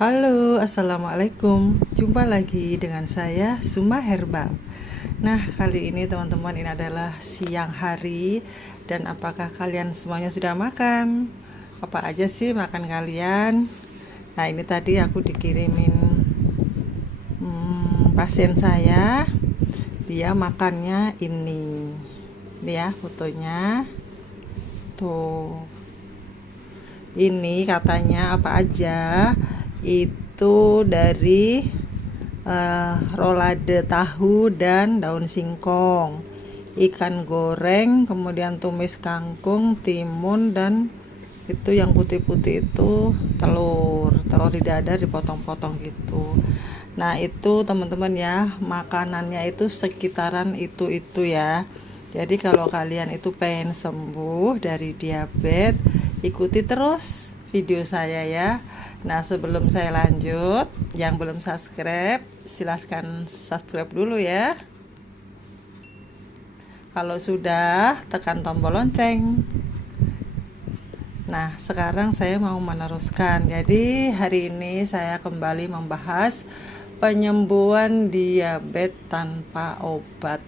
Halo, assalamualaikum. Jumpa lagi dengan saya, Suma Herbal. Nah, kali ini teman-teman, ini adalah siang hari. Dan apakah kalian semuanya sudah makan? Apa aja sih makan kalian? Nah, ini tadi aku dikirimin pasien saya. Dia makannya ini. Ini ya fotonya. Tuh. Ini katanya apa aja? Itu dari rolade tahu dan daun singkong, ikan goreng, kemudian tumis kangkung, timun, dan itu yang putih-putih itu telur di dadar dipotong-potong gitu. Nah itu teman-teman ya, makanannya itu sekitaran itu ya. Jadi kalau kalian itu pengen sembuh dari diabetes, ikuti terus video saya ya. Nah sebelum saya lanjut, yang belum subscribe silahkan subscribe dulu ya. Kalau sudah, tekan tombol lonceng. Nah sekarang saya mau meneruskan. Jadi hari ini saya kembali membahas penyembuhan diabetes tanpa obat.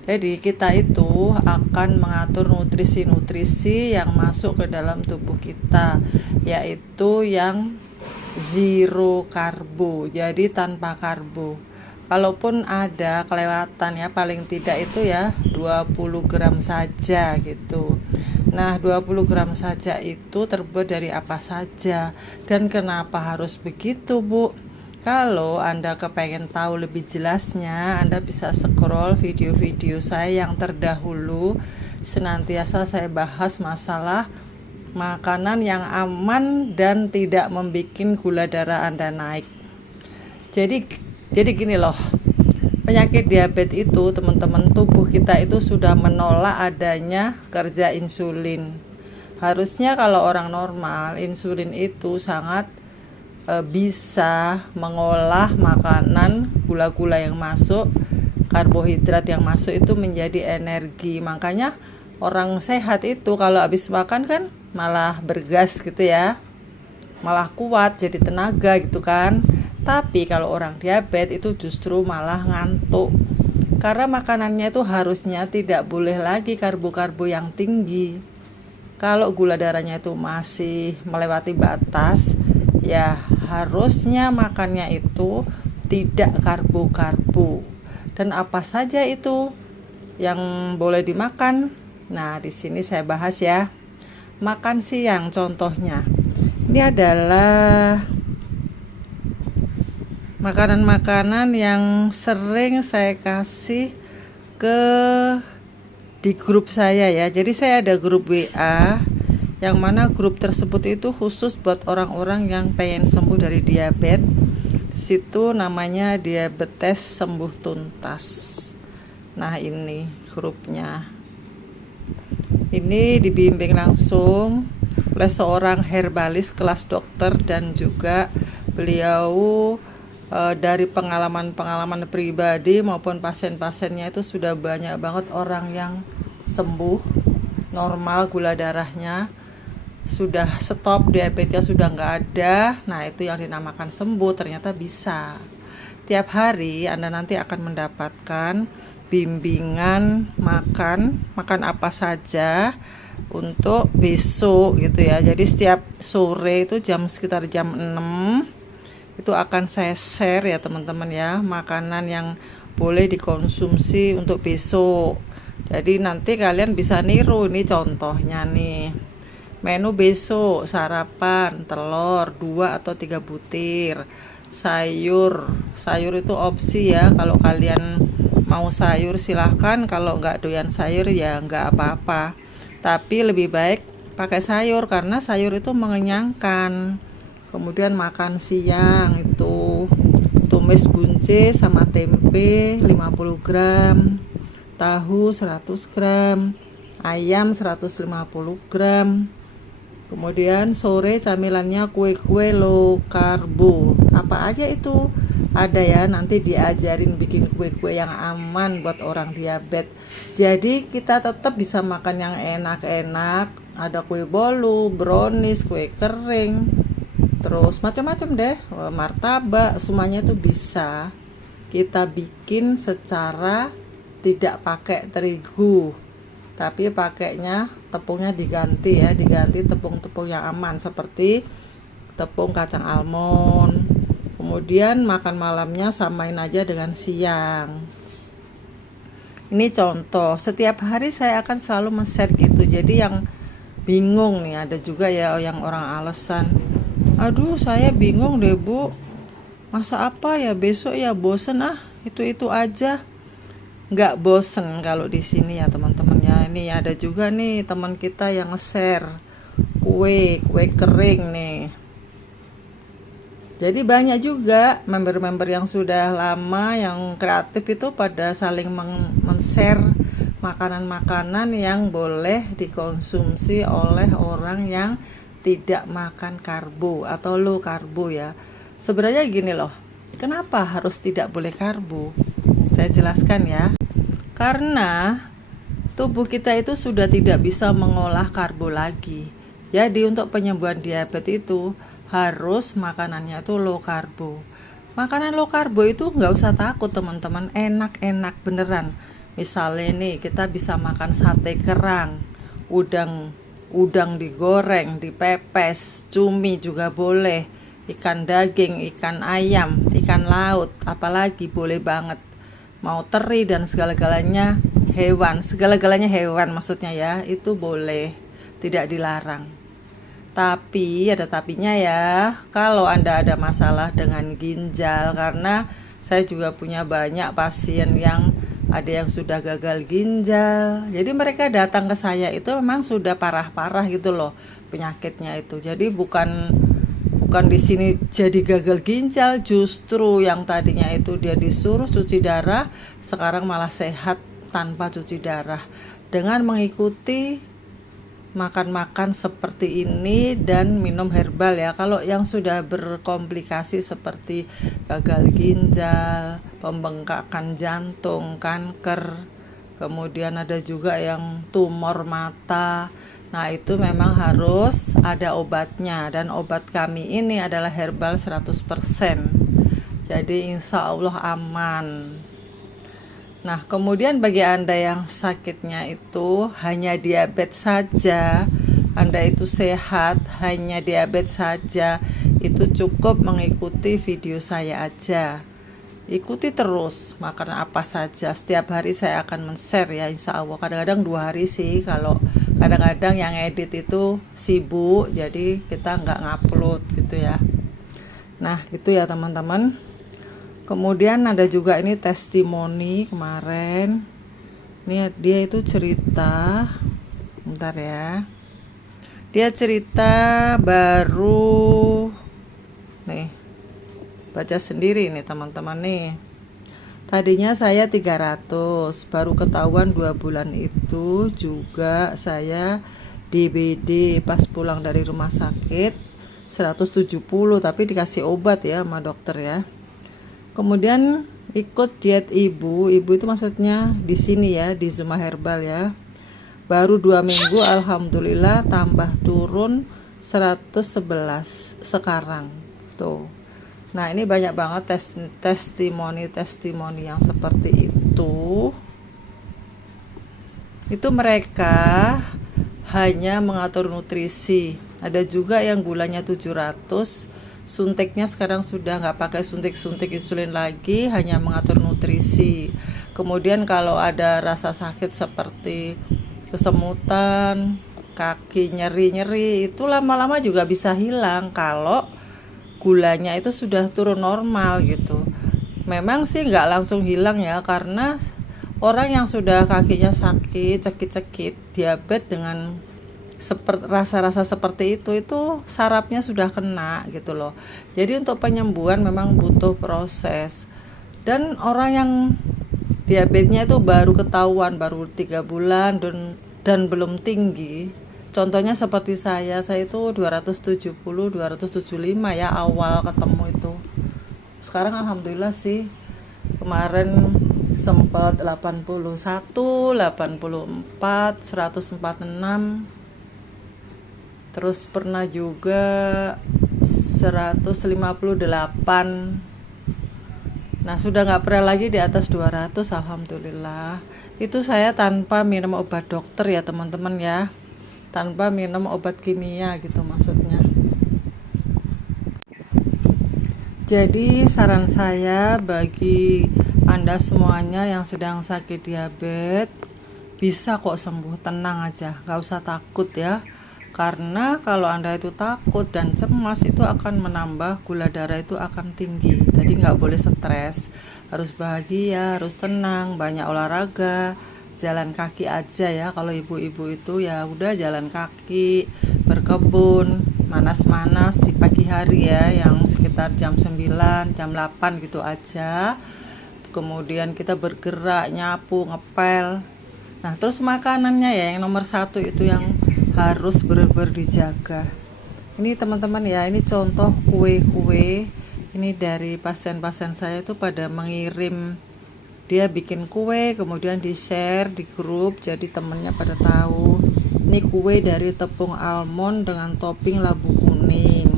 Jadi kita itu akan mengatur nutrisi-nutrisi yang masuk ke dalam tubuh kita, yaitu yang zero karbo, jadi tanpa karbo. Kalaupun ada kelewatan ya, paling tidak itu ya 20 gram saja gitu. Nah 20 gram saja itu terbuat dari apa saja, dan kenapa harus begitu Bu? Kalau Anda kepengen tahu lebih jelasnya, Anda bisa scroll video-video saya yang terdahulu. Senantiasa saya bahas masalah makanan yang aman dan tidak membuat gula darah Anda naik. Jadi gini loh, penyakit diabetes itu teman-teman, tubuh kita itu sudah menolak adanya kerja insulin. Harusnya kalau orang normal, insulin itu sangat bisa mengolah makanan, gula-gula yang masuk, karbohidrat yang masuk itu menjadi energi. Makanya orang sehat itu kalau habis makan kan malah bergas gitu ya, malah kuat, jadi tenaga gitu kan. Tapi kalau orang diabetes itu justru malah ngantuk, karena makanannya itu harusnya tidak boleh lagi karbo-karbo yang tinggi. Kalau gula darahnya itu masih melewati batas, ya harusnya makannya itu tidak karbo-karbo. Dan apa saja itu yang boleh dimakan? Nah, di sini saya bahas ya. Makan siang contohnya. Ini adalah makanan-makanan yang sering saya kasih ke di grup saya ya. Jadi saya ada grup WA, yang mana grup tersebut itu khusus buat orang-orang yang pengen sembuh dari diabetes. Situ namanya Diabetes Sembuh Tuntas. Nah ini grupnya. Ini dibimbing langsung oleh seorang herbalis kelas dokter, dan juga beliau dari pengalaman-pengalaman pribadi maupun pasien-pasiennya itu sudah banyak banget orang yang sembuh, normal gula darahnya, sudah stop, diabetesnya sudah nggak ada. Nah itu yang dinamakan sembuh, ternyata bisa. Tiap hari Anda nanti akan mendapatkan bimbingan makan apa saja untuk besok gitu ya. Jadi setiap sore itu sekitar jam 6 itu akan saya share ya teman-teman ya, makanan yang boleh dikonsumsi untuk besok. Jadi nanti kalian bisa niru. Ini contohnya nih, menu besok: sarapan telur 2 atau 3 butir, sayur itu opsi ya. Kalau kalian mau sayur silahkan, kalau nggak doyan sayur ya nggak apa-apa, tapi lebih baik pakai sayur karena sayur itu mengenyangkan. Kemudian makan siang itu tumis buncis sama tempe 50 gram, tahu 100 gram, ayam 150 gram. Kemudian sore camilannya kue-kue low karbo. Apa aja itu? Ada ya, nanti diajarin bikin kue-kue yang aman buat orang diabetes. Jadi kita tetap bisa makan yang enak-enak. Ada kue bolu, brownies, kue kering, terus macam-macam deh, martabak, semuanya itu bisa kita bikin secara tidak pakai terigu, tapi pakainya tepungnya diganti ya, diganti tepung-tepung yang aman seperti tepung kacang almond. Kemudian makan malamnya samain aja dengan siang. Ini contoh, setiap hari saya akan selalu men-share gitu. Jadi yang bingung nih, ada juga ya yang orang alasan, aduh saya bingung deh bu, masa apa ya, besok ya bosen itu aja. Nggak bosen kalau di sini ya teman-teman ya. Ini ada juga nih teman kita yang nge-share kue kering nih. Jadi banyak juga member-member yang sudah lama yang kreatif itu pada saling men-share makanan-makanan yang boleh dikonsumsi oleh orang yang tidak makan karbo atau low karbo ya. Sebenarnya gini loh, kenapa harus tidak boleh karbo? Saya jelaskan ya. Karena tubuh kita itu sudah tidak bisa mengolah karbo lagi. Jadi untuk penyembuhan diabetes itu harus makanannya itu low karbo. Makanan low karbo itu nggak usah takut teman-teman, enak-enak beneran. Misalnya nih kita bisa makan sate kerang, udang digoreng, dipepes, cumi juga boleh, ikan daging, ikan ayam, ikan laut, apalagi boleh banget. Mau teri dan segala-galanya hewan maksudnya ya, itu boleh, tidak dilarang. Tapi ada tapinya ya, kalau Anda ada masalah dengan ginjal, karena saya juga punya banyak pasien yang ada yang sudah gagal ginjal. Jadi mereka datang ke saya itu memang sudah parah-parah gitu loh penyakitnya itu. Jadi bukan di sini jadi gagal ginjal, justru yang tadinya itu dia disuruh cuci darah, sekarang malah sehat tanpa cuci darah dengan mengikuti makan seperti ini dan minum herbal ya. Kalau yang sudah berkomplikasi seperti gagal ginjal, pembengkakan jantung, kanker, kemudian ada juga yang tumor mata, nah itu memang harus ada obatnya, dan obat kami ini adalah herbal 100%, jadi insya Allah aman. Nah, kemudian bagi Anda yang sakitnya itu hanya diabetes saja, Anda itu sehat, hanya diabetes saja, itu cukup mengikuti video saya aja. Ikuti terus, makan apa saja. Setiap hari saya akan men-share ya, insya Allah. Kadang-kadang 2 hari sih, kalau kadang-kadang yang edit itu sibuk, jadi kita nggak ngupload gitu ya. Nah, gitu ya teman-teman. Kemudian ada juga ini testimoni kemarin. Ini dia itu cerita. Bentar ya. Dia cerita baru. Nih. Baca sendiri nih teman-teman nih. Tadinya saya 300, baru ketahuan 2 bulan itu juga saya DBD pas pulang dari rumah sakit 170, tapi dikasih obat ya sama dokter ya. Kemudian ikut diet ibu itu maksudnya di sini ya, di Zuma Herbal ya. Baru 2 minggu alhamdulillah tambah turun 111 sekarang. Tuh. Nah, ini banyak banget testimoni yang seperti itu. Itu mereka hanya mengatur nutrisi. Ada juga yang gulanya 700, suntiknya sekarang sudah nggak pakai suntik insulin lagi, hanya mengatur nutrisi. Kemudian kalau ada rasa sakit seperti kesemutan, kaki nyeri-nyeri, itu lama-lama juga bisa hilang kalau gulanya itu sudah turun normal gitu. Memang sih nggak langsung hilang ya, karena orang yang sudah kakinya sakit, cekit-cekit, diabetes dengan rasa-rasa seperti itu sarafnya sudah kena gitu loh. Jadi untuk penyembuhan memang butuh proses. Dan orang yang diabetesnya itu baru ketahuan baru 3 bulan dan belum tinggi. Contohnya seperti saya itu 270, 275 ya awal ketemu itu. Sekarang alhamdulillah sih, kemarin sempat 81, 84, 146. Terus pernah juga 158. Nah, sudah nggak pernah lagi di atas 200, alhamdulillah. Itu saya tanpa minum obat dokter ya teman-teman ya, tanpa minum obat kimia gitu maksudnya. Jadi saran saya bagi Anda semuanya yang sedang sakit diabetes, bisa kok sembuh, tenang aja, nggak usah takut ya. Karena kalau Anda itu takut dan cemas, itu akan menambah gula darah itu akan tinggi. Jadi nggak boleh stres, harus bahagia, harus tenang, banyak olahraga, jalan kaki aja ya. Kalau ibu-ibu itu ya udah jalan kaki, berkebun, manas-manas di pagi hari ya, yang sekitar jam 9, jam 8 gitu aja. Kemudian kita bergerak, nyapu, ngepel. Nah, terus makanannya ya, yang nomor 1 itu yang harus benar-benar dijaga. Ini teman-teman ya, ini contoh kue-kue. Ini dari pasien-pasien saya itu pada mengirim, dia bikin kue kemudian di-share di grup, jadi temennya pada tahu. Ini kue dari tepung almond dengan topping labu kuning.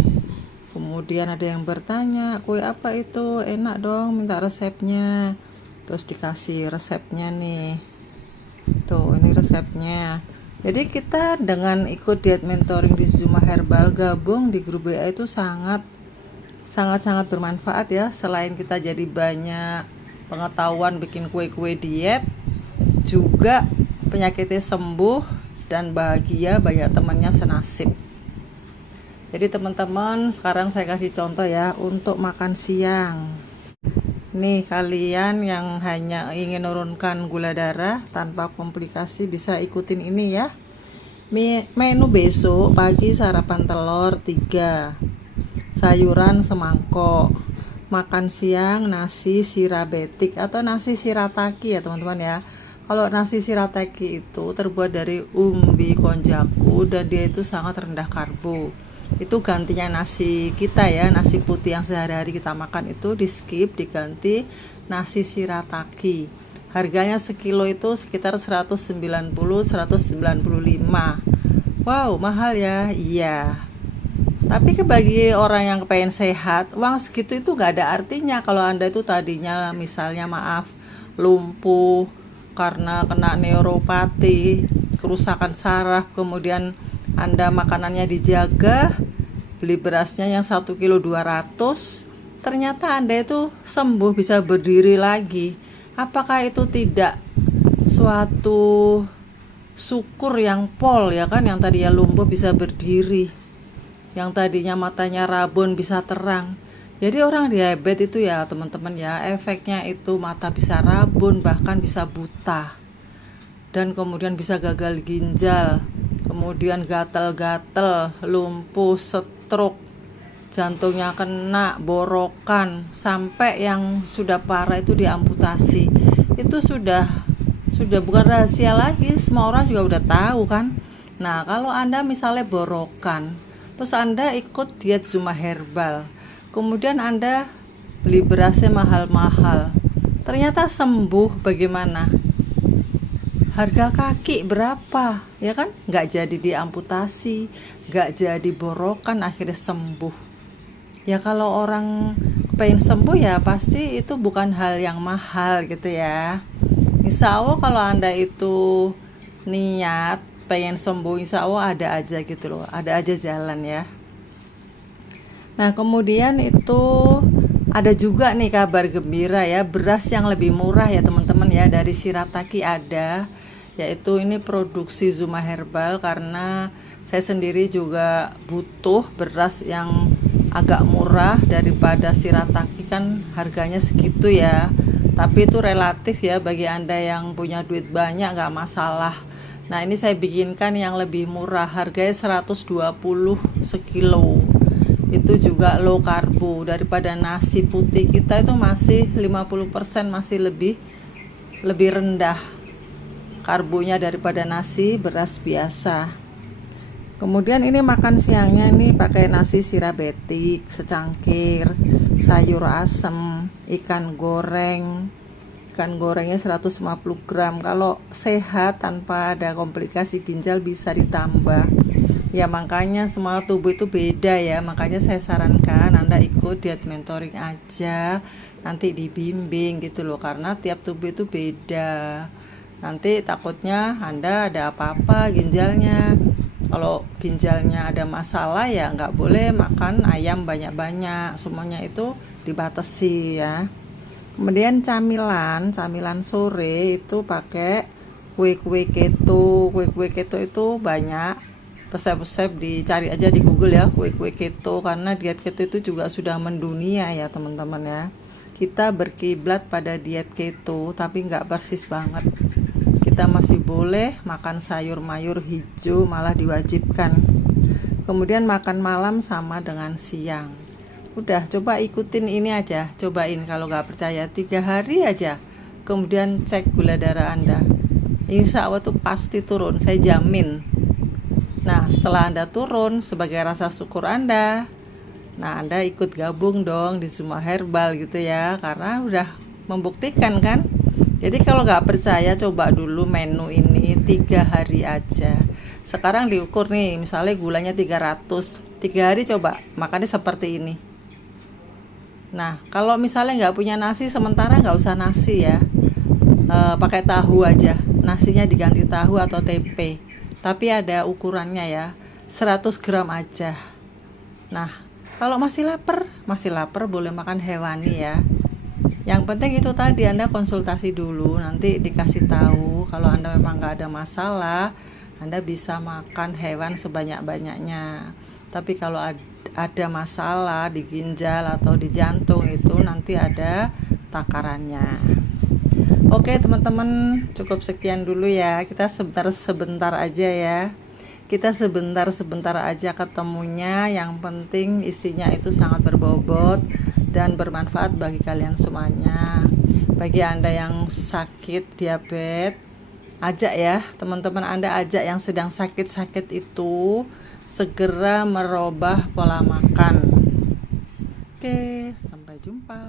Kemudian ada yang bertanya, kue apa itu? Enak dong, minta resepnya. Terus dikasih resepnya nih. Tuh, ini resepnya. Jadi kita dengan ikut diet mentoring di Zuma Herbal, gabung di grup WA itu sangat bermanfaat ya. Selain kita jadi banyak pengetahuan bikin kue-kue diet, juga penyakitnya sembuh dan bahagia, banyak temannya senasib. Jadi teman-teman, sekarang saya kasih contoh ya untuk makan siang. Nih, kalian yang hanya ingin menurunkan gula darah tanpa komplikasi bisa ikutin ini ya. Menu besok pagi sarapan telur 3, sayuran semangkok. Makan siang nasi sirabetik atau nasi shirataki ya teman-teman ya. Kalau nasi shirataki itu terbuat dari umbi konjaku dan dia itu sangat rendah karbo. Itu gantinya nasi kita ya, nasi putih yang sehari-hari kita makan itu di skip, diganti nasi shirataki. Harganya sekilo itu sekitar 190-195. Wow, mahal ya. Iya. Tapi bagi orang yang pengen sehat, uang segitu itu nggak ada artinya kalau Anda itu tadinya misalnya lumpuh karena kena neuropati, kerusakan saraf, kemudian Anda makanannya dijaga, beli berasnya yang 1 kilo 200, ternyata Anda itu sembuh, bisa berdiri lagi. Apakah itu tidak suatu syukur yang pol ya kan, yang tadinya lumpuh bisa berdiri, yang tadinya matanya rabun bisa terang. Jadi orang diabetes itu ya teman-teman ya, efeknya itu mata bisa rabun, bahkan bisa buta, dan kemudian bisa gagal ginjal, kemudian gatal-gatal, lumpuh, stroke, jantungnya kena, borokan, sampai yang sudah parah itu diamputasi. Itu sudah bukan rahasia lagi, semua orang juga udah tahu kan. Nah, kalau Anda misalnya borokan, terus Anda ikut diet Zuma Herbal, kemudian Anda beli berasnya mahal-mahal, ternyata sembuh, bagaimana? Harga kaki berapa ya kan, nggak jadi diamputasi, nggak jadi borokan, akhirnya sembuh. Ya kalau orang pengen sembuh ya pasti itu bukan hal yang mahal gitu ya. Insya Allah kalau Anda itu niat pengen sembuh, insya Allah ada aja gitu loh, ada aja jalan ya. Nah, kemudian itu ada juga nih kabar gembira ya, beras yang lebih murah ya teman-teman ya, dari Shirataki ada, yaitu ini produksi Zuma Herbal, karena saya sendiri juga butuh beras yang agak murah daripada Shirataki, kan harganya segitu ya, tapi itu relatif ya, bagi Anda yang punya duit banyak nggak masalah. Nah, ini saya bikinkan yang lebih murah, harganya 120 sekilo. Itu juga low karbo, daripada nasi putih kita itu masih 50%, masih lebih rendah karbonya daripada nasi beras biasa. Kemudian ini makan siangnya nih pakai nasi sirabetik secangkir, sayur asem, ikan gorengnya 150 gram. Kalau sehat tanpa ada komplikasi ginjal bisa ditambah. Ya makanya semua tubuh itu beda ya, makanya saya sarankan Anda ikut diet mentoring aja, nanti dibimbing gitu loh, karena tiap tubuh itu beda. Nanti takutnya Anda ada apa-apa ginjalnya. Kalau ginjalnya ada masalah ya nggak boleh makan ayam banyak-banyak, semuanya itu dibatasi ya. Kemudian camilan sore itu pakai kue-kue keto. Kue-kue keto itu banyak resep-resep, dicari aja di Google ya, kue-kue keto, karena diet keto itu juga sudah mendunia ya teman-teman ya. Kita berkiblat pada diet keto tapi nggak persis banget. Kita masih boleh makan sayur mayur hijau, malah diwajibkan. Kemudian makan malam sama dengan siang. Udah, coba ikutin ini aja, cobain. Kalau nggak percaya 3 hari aja, kemudian cek gula darah Anda, insya Allah tuh pasti turun, saya jamin. Nah setelah Anda turun, sebagai rasa syukur Anda, nah Anda ikut gabung dong di semua herbal gitu ya, karena udah membuktikan kan. Jadi kalau nggak percaya, coba dulu menu ini 3 hari aja. Sekarang diukur nih, misalnya gulanya 300, 3 hari coba makannya seperti ini. Nah kalau misalnya nggak punya nasi, sementara nggak usah nasi ya, pakai tahu aja, nasinya diganti tahu atau tempe, tapi ada ukurannya ya, 100 gram aja. Nah kalau masih lapar boleh makan hewani ya. Yang penting itu tadi, Anda konsultasi dulu, nanti dikasih tahu. Kalau Anda memang nggak ada masalah, Anda bisa makan hewan sebanyak-banyaknya. Tapi kalau ada masalah di ginjal atau di jantung, itu nanti ada takarannya. Oke teman-teman, cukup sekian dulu ya. Kita sebentar aja ya. Kita sebentar aja ketemunya. Yang penting isinya itu sangat berbobot dan bermanfaat bagi kalian semuanya. Bagi Anda yang sakit diabetes, ajak ya teman-teman Anda, ajak yang sedang sakit-sakit itu segera merubah pola makan. Oke, sampai jumpa.